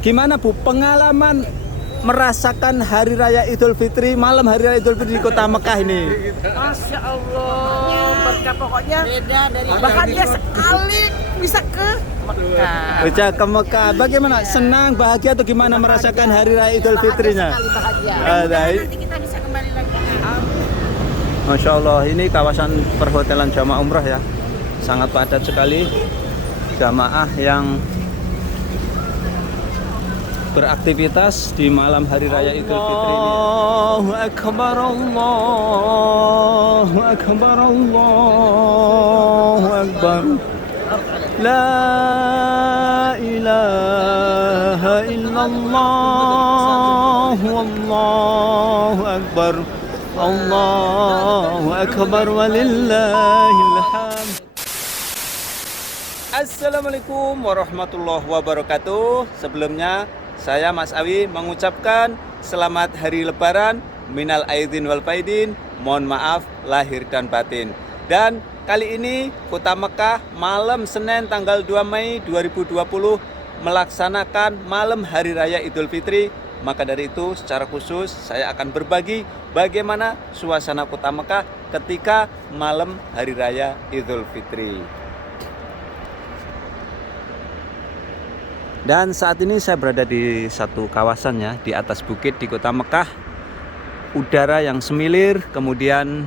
Gimana Bu pengalaman merasakan Hari Raya Idul Fitri, malam Hari Raya Idul Fitri di Kota Mekah ini? Masya Allah, berkah pokoknya beda dari bahagia sekali bisa ke Mekah. Bisa ke Mekah. Bagaimana? Senang, bahagia atau gimana merasakan Hari Raya Idul Fitrinya? Nanti kita bisa kembali lagi. Masya Allah, ini kawasan perhotelan jamaah umrah ya, sangat padat sekali jamaah yang beraktivitas di malam Hari Raya Idul Fitri ini. Allahu Akbar, Allahu Akbar, Allahu Akbar. La ilaha illallah, Wallahu Akbar, Allahu Akbar, walillahil hamd. Assalamualaikum warahmatullahi wabarakatuh. Sebelumnya saya Mas Awi mengucapkan selamat hari Lebaran, minal aidin wal faidin, mohon maaf lahir dan batin. Dan kali ini Kota Mekah malam Senin tanggal 2 Mei 2020 melaksanakan malam Hari Raya Idul Fitri. Maka dari itu secara khusus saya akan berbagi bagaimana suasana Kota Mekah ketika malam Hari Raya Idul Fitri. Dan saat ini saya berada di satu kawasan ya, di atas bukit di Kota Mekah. Udara yang semilir, kemudian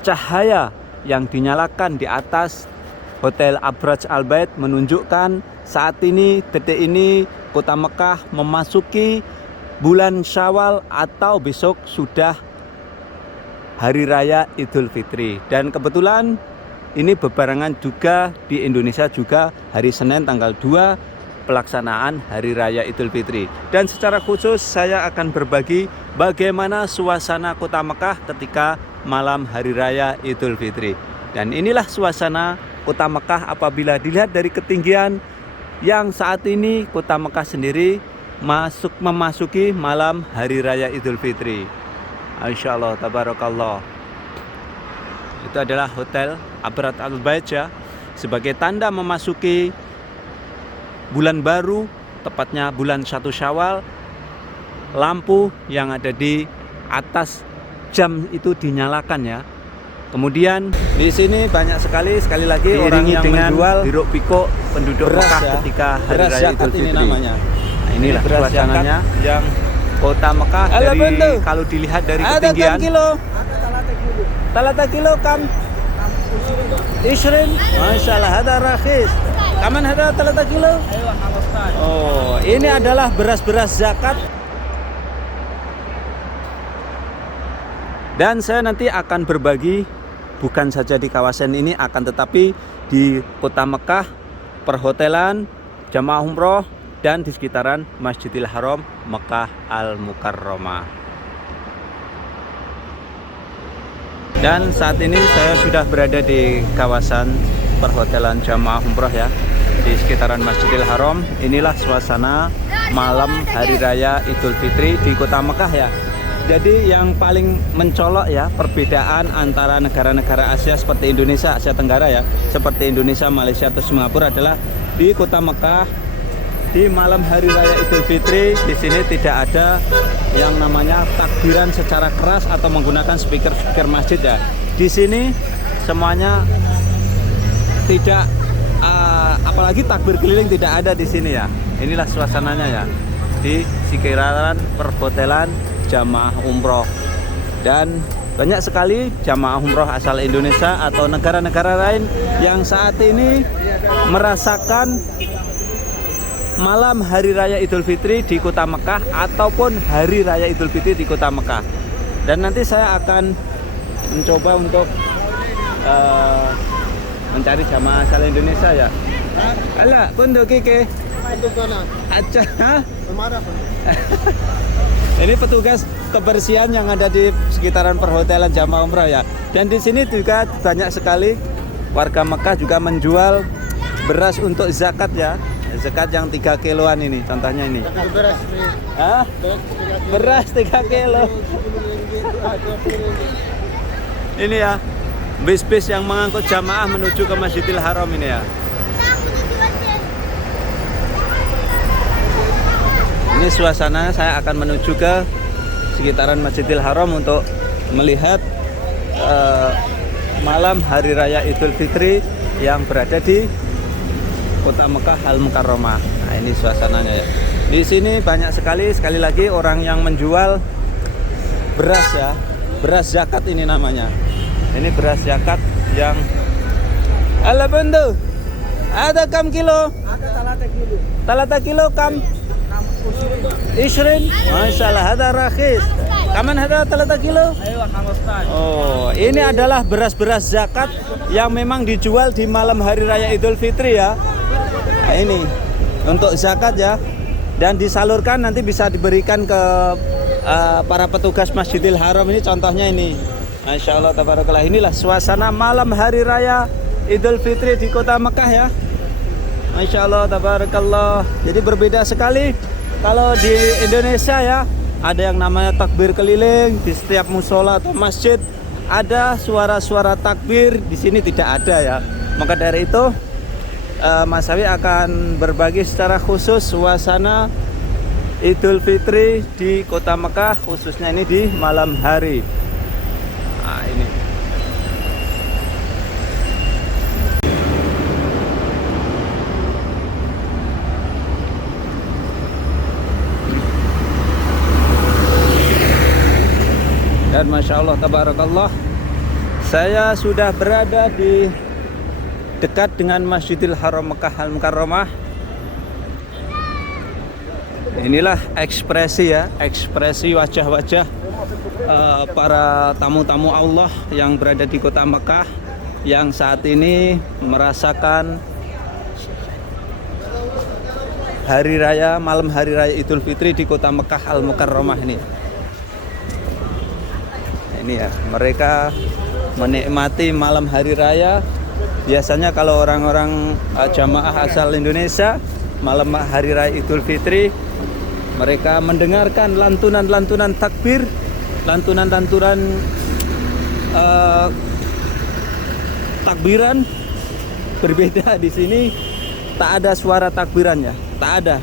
cahaya yang dinyalakan di atas Hotel Abraj Al Bait menunjukkan saat ini, detik ini Kota Mekah memasuki bulan Syawal atau besok sudah Hari Raya Idul Fitri. Dan kebetulan ini berbarengan juga di Indonesia juga hari Senin tanggal 2 pelaksanaan Hari Raya Idul Fitri. Dan secara khusus saya akan berbagi bagaimana suasana Kota Mekah ketika malam Hari Raya Idul Fitri. Dan inilah suasana Kota Mekah apabila dilihat dari ketinggian yang saat ini Kota Mekah sendiri memasuki malam Hari Raya Idul Fitri. Insya Allah, tabarakallah. Itu adalah Hotel Abraj Al Bait ya, sebagai tanda memasuki bulan baru, tepatnya bulan 1 Syawal. Lampu yang ada di atas jam itu dinyalakan ya. Kemudian di sini banyak sekali lagi orang yang menjual hiruk pikuk penduduk Mekah ya, ketika Hari Raya Idul Fitri. Nah, inilah suasananya yang Kota Mekah dari kalau dilihat dari ketinggian. Talata kilo kam Ishrin, Masya Allah, ada rakhis. Kaman ada 3 kilo? Oh, ini adalah beras-beras zakat. Dan saya nanti akan berbagi bukan saja di kawasan ini, akan tetapi di Kota Mekah, perhotelan, jamaah umroh, dan di sekitaran Masjidil Haram Mekah Al Mukarramah. Dan saat ini saya sudah berada di kawasan perhotelan jamaah umroh ya, di sekitaran Masjidil Haram. Inilah suasana malam Hari Raya Idul Fitri di Kota Mekah ya. Jadi yang paling mencolok ya perbedaan antara negara-negara Asia seperti Indonesia, Asia Tenggara ya, seperti Indonesia, Malaysia atau Singapura adalah di Kota Mekah di malam Hari Raya Idul Fitri di sini tidak ada yang namanya takbiran secara keras atau menggunakan speaker masjid ya. Di sini semuanya tidak apalagi takbir keliling tidak ada di sini ya. Inilah suasananya ya di sekitaran perhotelan jamaah umroh. Dan banyak sekali jamaah umroh asal Indonesia atau negara-negara lain yang saat ini merasakan malam Hari Raya Idul Fitri di Kota Mekah ataupun Hari Raya Idul Fitri di Kota Mekah. Dan nanti saya akan mencoba untuk mencari jamaah asal Indonesia ya. Ala, punduk kike. Aja. Ini petugas kebersihan yang ada di sekitaran perhotelan jamaah umrah ya. Dan di sini juga banyak sekali warga Mekah juga menjual beras untuk zakat ya. Zakat yang 3 kiloan ini, contohnya ini. Beras 3 kilo. Ini ya, bis-bis yang mengangkut jamaah menuju ke Masjidil Haram ini ya. ini suasananya. Saya akan menuju ke sekitaran Masjidil Haram untuk melihat malam Hari Raya Idul Fitri yang berada di Kota Mekah Al Mukarramah. Nah, ini suasananya ya. Di sini banyak sekali lagi orang yang menjual beras ya. Beras zakat ini namanya. Ini beras zakat yang ala bendu. Ada kam kilo? Ada 3 kilo. 3 kilo kam? 20. Masyaallah, hada rakhis. Kaman hada 3 kilo? Ayo 15. Oh, ini adalah beras-beras zakat yang memang dijual di malam Hari Raya Idul Fitri ya. Nah, ini untuk zakat ya. Dan disalurkan nanti bisa diberikan ke para petugas Masjidil Haram. Ini contohnya ini. Masya Allah, tabarakallah. Inilah suasana malam Hari Raya Idul Fitri di Kota Mekah ya. Masya Allah, tabarakallah. Jadi berbeda sekali. Kalau di Indonesia ya, ada yang namanya takbir keliling di setiap musola atau masjid. Ada suara-suara takbir, di sini tidak ada ya. Maka dari itu Mas Sawi akan berbagi secara khusus suasana Idul Fitri di Kota Mekah, khususnya ini di malam hari. Nah, ini. Dan Masya Allah, tabarakallah, saya sudah berada di dekat dengan Masjidil Haram Mekah Al Mukarramah. Inilah ekspresi ya, ekspresi wajah-wajah para tamu-tamu Allah yang berada di Kota Mekah, yang saat ini merasakan hari raya, malam hari raya Idul Fitri di Kota Mekah Al Mukarramah ini. Ini ya, mereka menikmati malam hari raya. Biasanya kalau orang-orang jamaah asal Indonesia, malam hari raya Idul Fitri, mereka mendengarkan lantunan-lantunan takbir, lantunan-lantunan takbiran. Berbeda di sini, tak ada suara takbirannya, tak ada.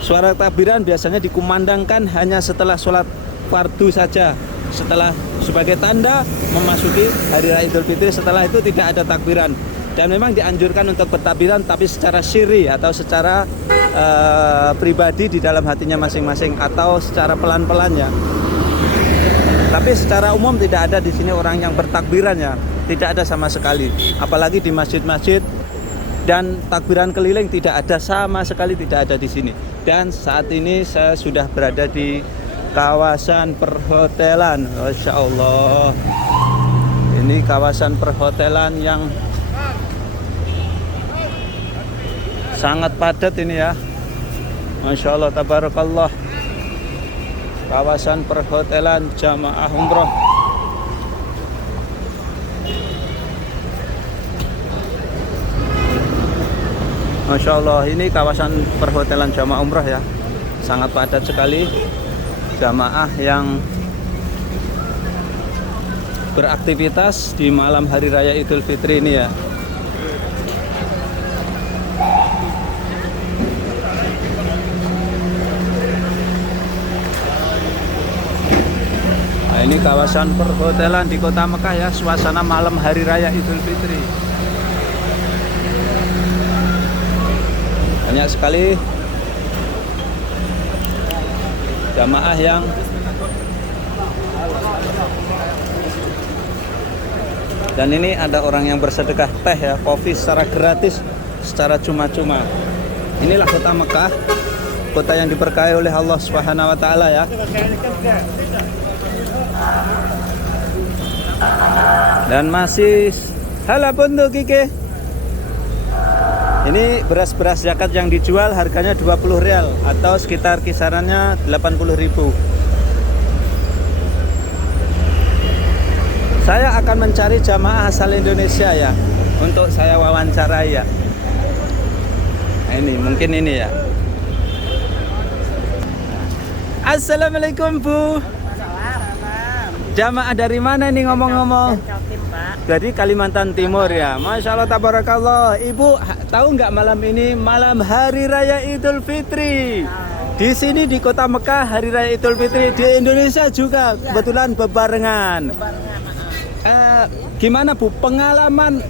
Suara takbiran biasanya dikumandangkan hanya setelah sholat fardu saja. Setelah sebagai tanda memasuki hari raya Idul Fitri, setelah itu tidak ada takbiran. Dan memang dianjurkan untuk bertakbiran, tapi secara syiri atau secara pribadi di dalam hatinya masing-masing, atau secara pelan-pelan ya. Tapi secara umum tidak ada di sini orang yang bertakbiran ya, tidak ada sama sekali. Apalagi di masjid-masjid, dan takbiran keliling tidak ada sama sekali, tidak ada di sini. Dan saat ini saya sudah berada di kawasan perhotelan. Masya Allah, ini kawasan perhotelan yang sangat padat ini ya. Masya Allah, tabarakallah. Kawasan perhotelan jamaah umroh. Masya Allah, ini kawasan perhotelan jamaah umroh ya. Sangat padat sekali jamaah yang beraktivitas di malam hari raya Idul Fitri ini ya. Nah, ini kawasan perhotelan di Kota Mekah ya, suasana malam hari raya Idul Fitri. Banyak sekali jamaah yang dan ini ada orang yang bersedekah teh ya, kopi secara gratis, secara cuma-cuma. Inilah Kota Mekah, kota yang diberkahi oleh Allah Subhanahu wa taala ya. Dan masih halapun tuh Kike. Ini beras-beras zakat yang dijual harganya 20 rial atau sekitar kisarannya 80.000. Saya akan mencari jamaah asal Indonesia ya, untuk saya wawancarai ya. Nah, ini mungkin ini ya. Assalamualaikum Bu. Jamaah dari mana nih ngomong-ngomong? Jadi Kalimantan Timur ya. Masya Allah, tabarakallah. Ibu tahu nggak malam ini malam hari raya Idul Fitri? Di sini di Kota Mekah Hari Raya Idul Fitri, di Indonesia juga kebetulan bebarengan. Gimana Bu pengalaman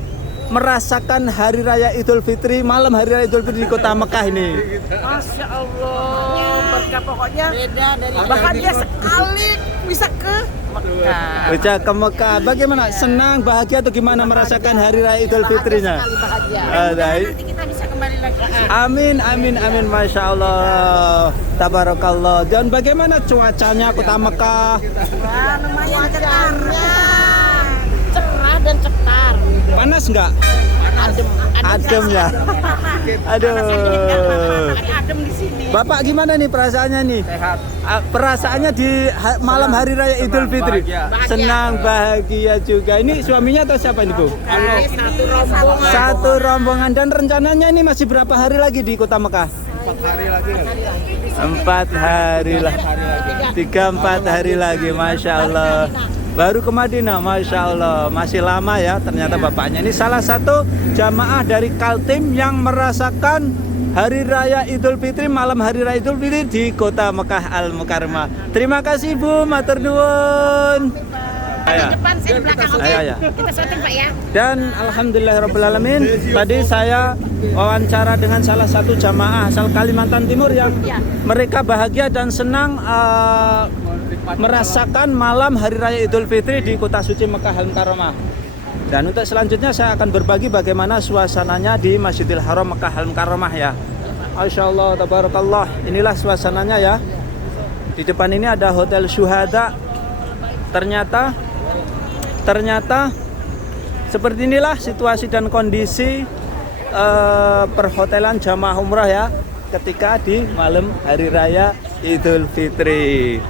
merasakan Hari Raya Idul Fitri, malam Hari Raya Idul Fitri di Kota Mekah ini? Masya Allah, berkah pokoknya beda dari bahagia sekali bisa ke Mekah. Bisa ke Mekah. Bagaimana? Senang, bahagia atau gimana merasakan Hari Raya Idul Fitrinya? Sekali bahagia. Nanti kita bisa kembali lagi. Amin, amin, amin. Masya Allah, tabarakallah. Dan bagaimana cuacanya Kota Mekah? Wah, lumayan cetarnya. Cerah dan cetar. Panas nggak? Adem ya. Aduh. Adem di sini. Bapak gimana nih perasaannya nih? Sehat. Perasaannya di malam Hari Raya Idul Fitri? Bahagia. Senang, bahagia juga. Ini suaminya atau siapa ini Bu? Satu rombongan. Satu rombongan. Dan rencananya ini masih berapa hari lagi di Kota Mekah? 4 hari lagi. 4 hari lah. 3-4 hari lagi, Masya Allah. Baru ke Madinah, Masya Allah. Masih lama ya ternyata bapaknya. Ini salah satu jamaah dari Kaltim yang merasakan Hari Raya Idul Fitri, malam Hari Raya Idul Fitri di Kota Mekah Al-Mukarramah. Terima kasih Bu, matur nuwun. Di depan, saya di belakang. Oke. Ayo. Kita syuting Pak ya. Dan alhamdulillahirrahmanirrahim, tadi saya wawancara dengan salah satu jamaah asal Kalimantan Timur yang mereka bahagia dan senang merasakan malam Hari Raya Idul Fitri di Kota Suci Mekah Al-Mukarramah. Dan untuk selanjutnya saya akan berbagi bagaimana suasananya di Masjidil Haram Mekah Al-Mukarramah ya. Masya Allah, tabarakallah. Inilah suasananya ya. Di depan ini ada Hotel Syuhada. Ternyata seperti inilah situasi dan kondisi perhotelan jamaah umrah ya ketika di malam Hari Raya Idul Fitri.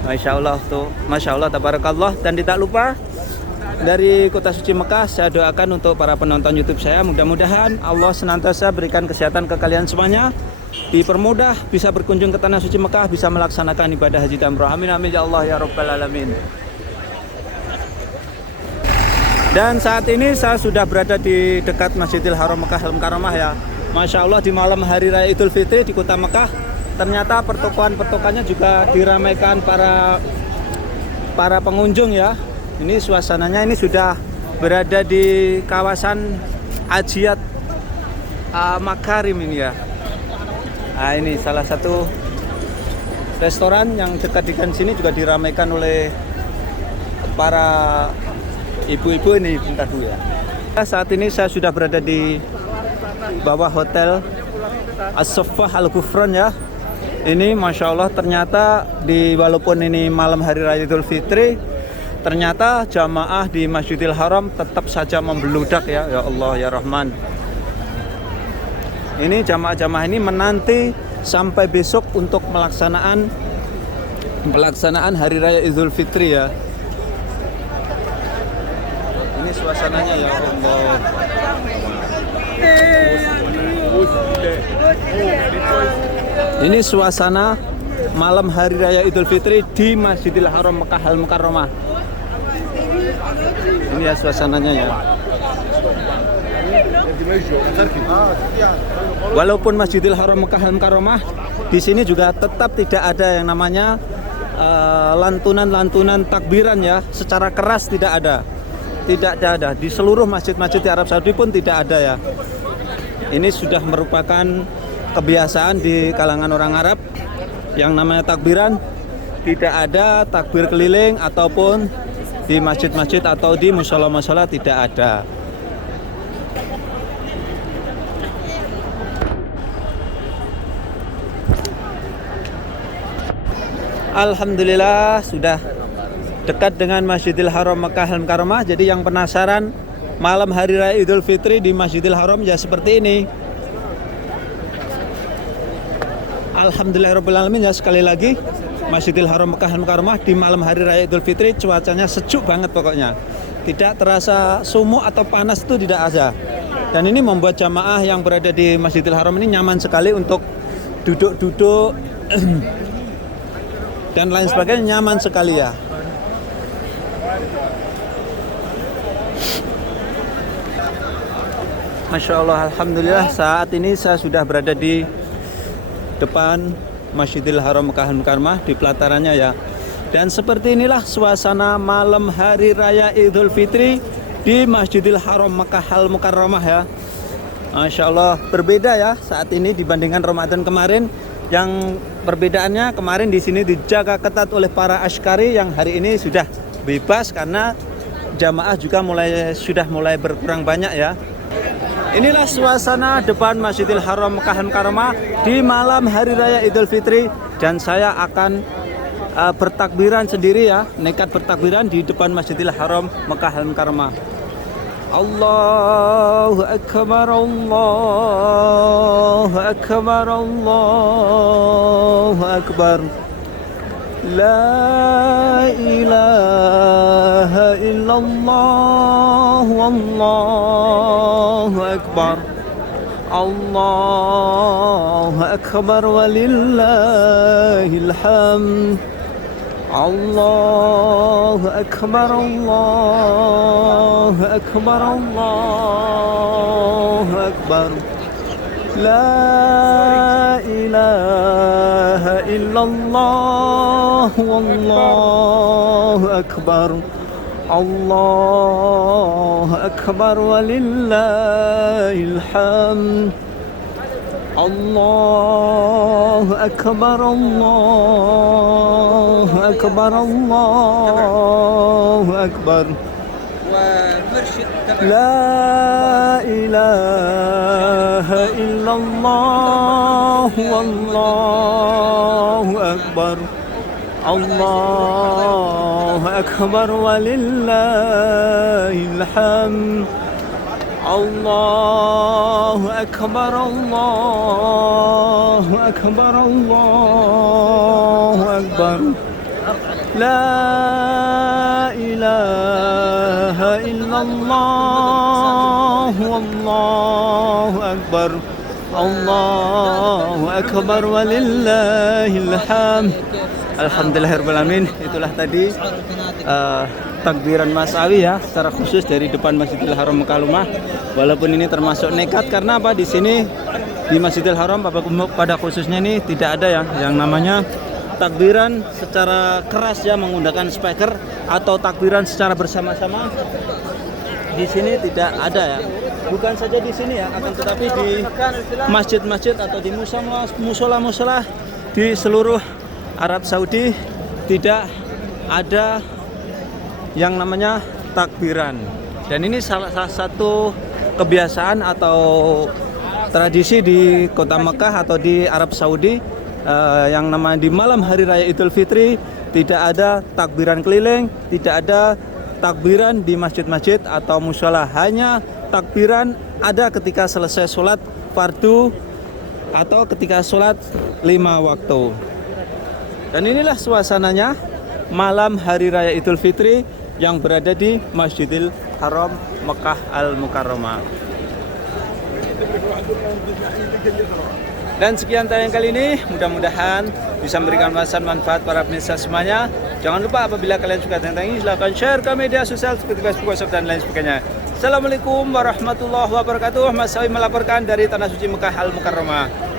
Masya Allah tuh, Masya Allah, tabarakallah. Dan tidak lupa dari Kota Suci Mekah saya doakan untuk para penonton YouTube saya, mudah-mudahan Allah senantiasa berikan kesehatan ke kalian semuanya, dipermudah bisa berkunjung ke Tanah Suci Mekah, bisa melaksanakan ibadah haji dan umrah. Amin amin ya Allah ya Rabbal Alamin. Dan saat ini saya sudah berada di dekat Masjidil Haram Mekah Al-Mukarramah ya. Masya Allah, di malam Hari Raya Idul Fitri di Kota Mekah, ternyata pertokoan-pertokoannya juga diramaikan para pengunjung ya. Ini suasananya, ini sudah berada di kawasan Ajiat Makarim ini ya. Nah, ini salah satu restoran yang dekat dengan sini juga diramaikan oleh para ibu-ibu ini. Bentar dulu ya. Saat ini saya sudah berada di bawah Hotel As-Saffah Al-Ghufran ya. Ini Masya Allah, ternyata walaupun ini malam Hari Raya Idul Fitri, ternyata jamaah di Masjidil Haram tetap saja membludak ya. Ya Allah ya Rahman. Ini jamaah-jamaah ini menanti sampai besok untuk pelaksanaan Hari Raya Idul Fitri ya. Ini suasananya ya Allah. Ini suasana malam Hari Raya Idul Fitri di Masjidil Haram Mekah Al-Mukarramah. Ini ya suasananya ya. Walaupun Masjidil Haram Mekah Al-Mukarramah, di sini juga tetap tidak ada yang namanya lantunan-lantunan takbiran ya, secara keras tidak ada. Tidak ada. Di seluruh masjid-masjid di Arab Saudi pun tidak ada ya. Ini sudah merupakan kebiasaan di kalangan orang Arab yang namanya takbiran. Tidak ada takbir keliling ataupun di masjid-masjid atau di mushola-mushola tidak ada. Alhamdulillah sudah dekat dengan Masjidil Haram Mekah Al-Mukarramah. Jadi yang penasaran malam Hari Raya Idul Fitri di Masjidil Haram ya seperti ini. Alhamdulillahirabbil alamin ya, sekali lagi Masjidil Haram Mekah Al-Mukarramah di malam Hari Raya Idul Fitri cuacanya sejuk banget pokoknya. Tidak terasa sumuk atau panas, itu tidak ada. Dan ini membuat jamaah yang berada di Masjidil Haram ini nyaman sekali untuk duduk-duduk dan lain sebagainya, nyaman sekali ya. Masya Allah, alhamdulillah saat ini saya sudah berada di depan Masjidil Haram Mekah Al-Mukarramah di pelatarannya ya. Dan seperti inilah suasana malam hari raya Idul Fitri di Masjidil Haram Mekah Al-Mukarramah ya. Masya Allah, berbeda ya saat ini dibandingkan Ramadan kemarin. Yang perbedaannya kemarin di sini dijaga ketat oleh para askari, yang hari ini sudah bebas karena jamaah juga sudah mulai berkurang banyak ya. Inilah suasana depan Masjidil Haram Mekah Al-Mukarramah di malam hari raya Idul Fitri, dan saya akan bertakbiran sendiri ya, nekat bertakbiran di depan Masjidil Haram Mekah Al-Mukarramah. Allahu Akbar, Allahu Akbar, Allahu Akbar. La ilaha illallah, wallahu akbar. Allahu akbar walillahil hamd. Allahu akbar, Allahu akbar, Allahu akbar. La ilaha illallah, wallahu akbar. Allahu akbar walillahil hamd. Allahu akbar, Allahu akbar, Allahu akbar. La ilaha illallah, wallahu akbar. Allahu akbar walillahil hamd. Allahu akbar, Allahu akbar, Allahu akbar. La ilaha illallah, wallahu akbar. Allahu akbar walillahil hamd. Alhamdulillahirrahmanirrahim. Itulah tadi takbiran Mas Awi ya, secara khusus dari depan Masjidil Haram Mekah Al-Mukarramah. Walaupun ini termasuk nekat karena apa, di sini di Masjidil Haram pada khususnya ini tidak ada ya yang namanya takbiran secara keras ya, menggunakan speaker atau takbiran secara bersama-sama. Di sini tidak ada ya. Bukan saja di sini ya, akan tetapi di masjid-masjid atau di musola-musola di seluruh Arab Saudi tidak ada yang namanya takbiran. Dan ini salah satu kebiasaan atau tradisi di kota Mekah atau di Arab Saudi, yang namanya di malam hari raya Idul Fitri tidak ada takbiran keliling, tidak ada takbiran di masjid-masjid atau musola. Hanya takbiran ada ketika selesai sholat fardu atau ketika sholat 5 waktu. Dan inilah suasananya malam hari raya Idul Fitri yang berada di Masjidil Haram Mekah Al-Mukarramah. Dan sekian tayang kali ini, mudah-mudahan bisa memberikan manfaat para pemirsa semuanya. Jangan lupa apabila kalian suka tentang ini, silahkan share ke media sosial seperti Facebook, WhatsApp dan lain sebagainya. Assalamualaikum warahmatullahi wabarakatuh. Mas Awi melaporkan dari Tanah Suci Mekah Al-Mukarramah.